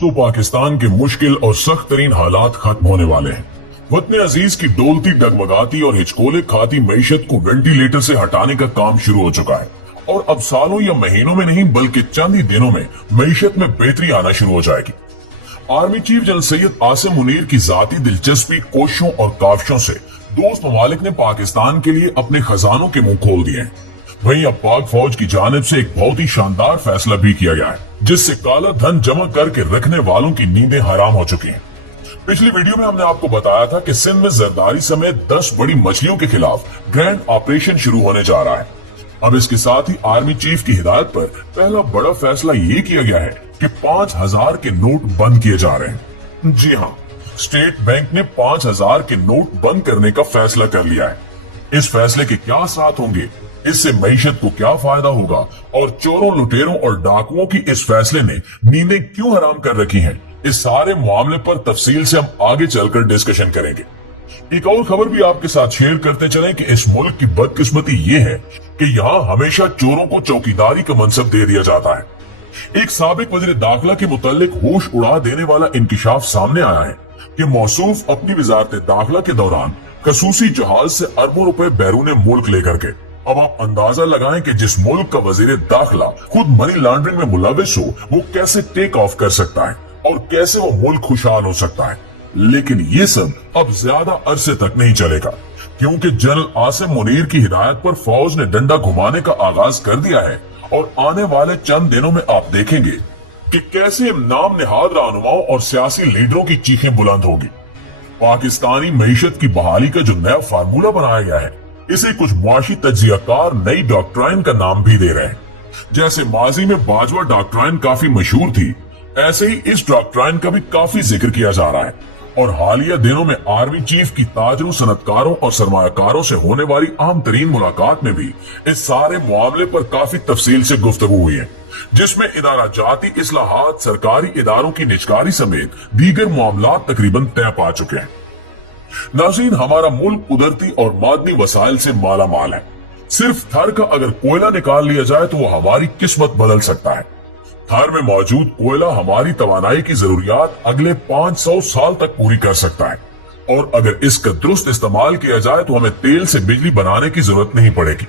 तो पाकिस्तान के मुश्किल और सख्त तरीन हालात खत्म होने वाले हैं। वतन अजीज की डोलती, डगमगाती और हिचकोले खाती मईशत को वेंटिलेटर से हटाने का काम शुरू हो चुका है और अब सालों या महीनों में नहीं बल्कि चंद ही दिनों में मईशत में बेहतरी आना शुरू हो जाएगी। Army chief general Syed Asim Munir की जाती दिलचस्पी, कोशिशों और काविशों से दोस्त ममालिक ने पाकिस्तान के लिए अपने खजानों के मुंह खोल दिए हैं। वहीं अब पाक फौज की जानिब से एक बहुत ही शानदार फैसला भी किया गया है, जिससे काला धन जमा करके रखने वालों की नींदें हराम हो चुकी हैं। पिछली वीडियो में हमने आपको बताया था कि सिंध में जरदारी समेत 10 बड़ी मछलियों के खिलाफ ग्रैंड ऑपरेशन शुरू होने जा रहा है। अब इसके साथ ही आर्मी चीफ की हिदायत पर पहला बड़ा फैसला ये किया गया है कि 5000 के नोट बंद किए जा रहे हैं। जी हाँ, स्टेट बैंक ने 5000 के नोट बंद करने का फैसला कर लिया है। इस फैसले के क्या असरात होंगे, इससे मईशत को क्या फायदा होगा और चोरों, लुटेरों और डाकुओं की इस फैसले ने नींदें क्यों हराम कर रखी हैं, इस सारे मामले पर तफसील से हम आगे चलकर डिस्कशन करेंगे। एक और खबर भी आपके साथ शेयर करते चलें कि इस मुल्क की बदकिस्मती ये है कि यहाँ हमेशा चोरों को चौकीदारी का मनसब दे दिया जाता है। एक साबिक वज़ीर दाखिला के मुतालिक होश उड़ा देने वाला इंकिशाफ सामने आया है कि मौसूफ अपनी वजारत दाखिला के दौरान खसूसी जहाज से अरबों रुपए बैरून मुल्क लेकर के। अब आप अंदाजा लगाएं कि जिस मुल्क का वजीर दाखिला खुद मनी लॉन्ड्रिंग में मुलविस हो, वो कैसे टेक ऑफ कर सकता है और कैसे वो मुल्क खुशहाल हो सकता है। लेकिन ये सब अब ज्यादा अरसे तक नहीं चलेगा, क्योंकि जनरल आसिम मुनीर की हिदायत पर फौज ने डंडा घुमाने का आगाज कर दिया है और आने वाले चंद दिनों में आप देखेंगे कि कैसे नाम निहाद रहनुमाओं और सियासी लीडरों की चीखें बुलंद होगी। पाकिस्तानी मईशत की बहाली का जो नया फार्मूला बनाया गया है, इसे कुछ मुआशी तज्जियाकार नई डॉक्ट्राइन का नाम भी दे रहे हैं। जैसे माजी में बाजवा डॉक्ट्राइन काफी मशहूर थी, ऐसे ही इस डॉक्ट्राइन का भी काफी जिक्र किया जा रहा है और हालिया दिनों में आर्मी चीफ की ताजरों, सनतकारों और सरमायाकारों से होने वाली अहम तरीन मुलाकात में भी इस सारे मामले पर काफी तफसील से गुफ्तगू हुई है, जिसमें इदारा जाती इस्लाहात, सरकारी इदारों की निजकारी समेत दीगर मामलात तकरीबन तय पा चुके हैं। नाज़रीन, हमारा मुल्क कुदरती और मादनी वसाइल से माला माल है। सिर्फ थर का अगर कोयला निकाल लिया जाए तो वो हमारी किस्मत बदल सकता है। थर में मौजूद कोयला हमारी तवानाई की जरूरियात अगले 500 साल तक पूरी कर सकता है और अगर इसका दुरुस्त इस्तेमाल किया जाए तो हमें तेल से बिजली बनाने की जरूरत नहीं पड़ेगी।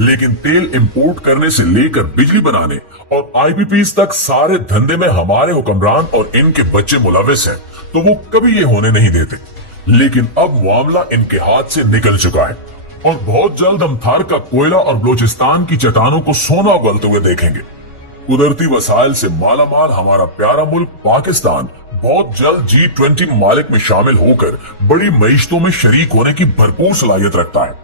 लेकिन तेल इंपोर्ट करने से लेकर बिजली बनाने और IPPs तक सारे धंधे में हमारे हुक्मरान और इनके बच्चे मुलविस हैं, तो वो कभी ये होने नहीं देते। लेकिन अब मामला इनके हाथ से निकल चुका है और बहुत जल्द हम थार का कोयला और बलोचिस्तान की चट्टानों को सोना उगलते हुए देखेंगे। कुदरती वसाइल से माला माल हमारा प्यारा मुल्क पाकिस्तान बहुत जल्द G20 ममालिक में शामिल होकर बड़ी मईशतों में शरीक होने की भरपूर सलाहियत रखता है।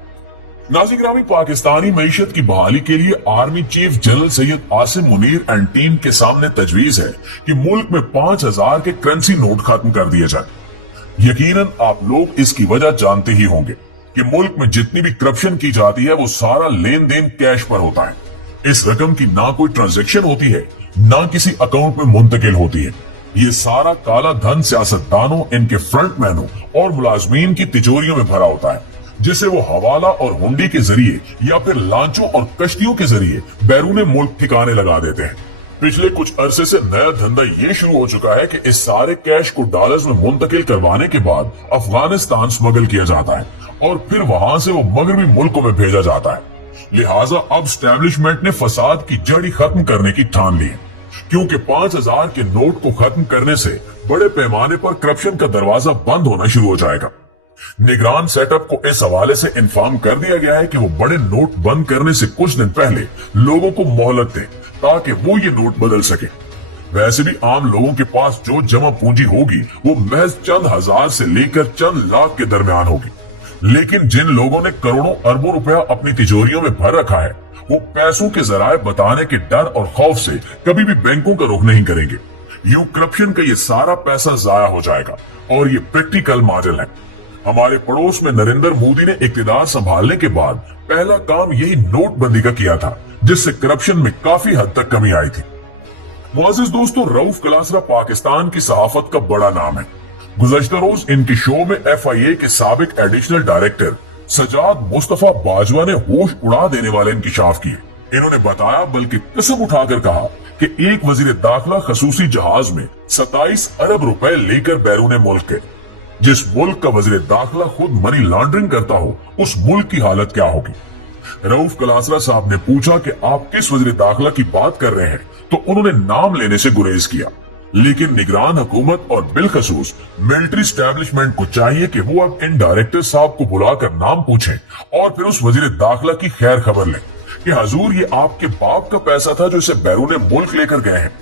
नाज़रीन ग्रामी, पाकिस्तानी मईशत की बहाली के लिए army chief general Syed Asim Munir and team के सामने तजवीज है कि मुल्क में 5000 के करेंसी नोट खत्म कर दिए जाए। यकीनन आप लोग इसकी वजह जानते ही होंगे कि मुल्क में जितनी भी करप्शन की जाती है वो सारा लेन देन कैश पर होता है। इस रकम की ना कोई ट्रांजैक्शन होती है, ना किसी अकाउंट में मुंतकिल होती है। ये सारा काला धन सियासतदानों, इनके फ्रंटमैनों और मुलाजमीन की तिजोरियों में भरा होता है, जिसे वो हवाला और हुंडी के जरिए या फिर लांचों और कश्तियों के जरिए बैरून मुल्क ठिकाने लगा देते हैं। पिछले कुछ अरसे से नया धंधा ये शुरू हो चुका है कि इस सारे कैश को डॉलर्स में मुंतकिल करवाने के बाद अफगानिस्तान स्मगल किया जाता है और फिर वहां से वो मगरबी मुल्कों में भेजा जाता है। लिहाजा अब स्टैब्लिशमेंट ने फसाद की जड़ी खत्म करने की ठान ली है, क्योंकि 5000 के नोट को खत्म करने से बड़े पैमाने पर करप्शन का दरवाजा बंद होना शुरू हो जाएगा। निगरान सेटअप को इस हवाले से इन्फॉर्म कर दिया गया है कि वो बड़े नोट बंद करने से कुछ दिन पहले लोगों को मोहलत दें ताकि वो ये नोट बदल सके। वैसे भी आम लोगों के पास जो जमा पूंजी होगी वो महज चंद हजार से लेकर चंद लाख के दरमियान होगी, लेकिन जिन लोगों ने करोड़ों अरबों रुपया अपनी तिजोरियों में भर रखा है वो पैसों के जराए बताने के डर और खौफ से कभी भी बैंकों का रुख नहीं करेंगे। यूं करप्शन का ये सारा पैसा जाया हो जाएगा और ये प्रैक्टिकल मॉडल है। हमारे पड़ोस में नरेंद्र मोदी ने इक्तिदार संभालने के बाद पहला काम यही नोटबंदी का किया था, जिससे करप्शन में काफी हद तक कमी आई थी। मुअज़्ज़िज़ दोस्तों, रऊफ कलासरा पाकिस्तान की सहाफत का बड़ा नाम है। गुज़श्ता रोज इनके शो में FIA के साबिक एडिशनल डायरेक्टर सजाद मुस्तफा बाजवा ने होश उड़ा देने वाले इंकिशाफ किए। इन्होंने बताया, बल्कि कसम उठाकर कहा कि एक वजीर दाखिला खसूसी जहाज में 27 अरब रुपए लेकर बैरून मुल्क गए। जिस मुल्क का वजीर दाखिला खुद मनी लॉन्ड्रिंग करता हो, उस मुल्क की हालत क्या होगी। रऊफ कलासरा साहब ने पूछा कि आप किस वजीर दाखिला की बात कर रहे हैं, तो उन्होंने नाम लेने से गुरेज किया। लेकिन निगरान हुकूमत और बिलखसूस मिलिट्री स्टैब्लिशमेंट को चाहिए कि वो अब इन डायरेक्टर साहब को बुलाकर नाम पूछें और फिर उस वजीर दाखिला की खैर खबर लें कि हजूर ये आपके बाप का पैसा था जो इसे बैरून मुल्क लेकर गए हैं।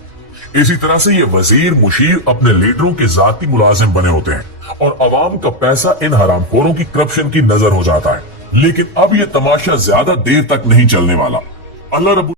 इसी तरह से ये वजीर मुशीर अपने लीडरों के जाती मुलाजिम बने होते हैं और अवाम का पैसा इन हरामखोरों की करप्शन की नजर हो जाता है। लेकिन अब ये तमाशा ज्यादा देर तक नहीं चलने वाला। अल्लाह रब्बुल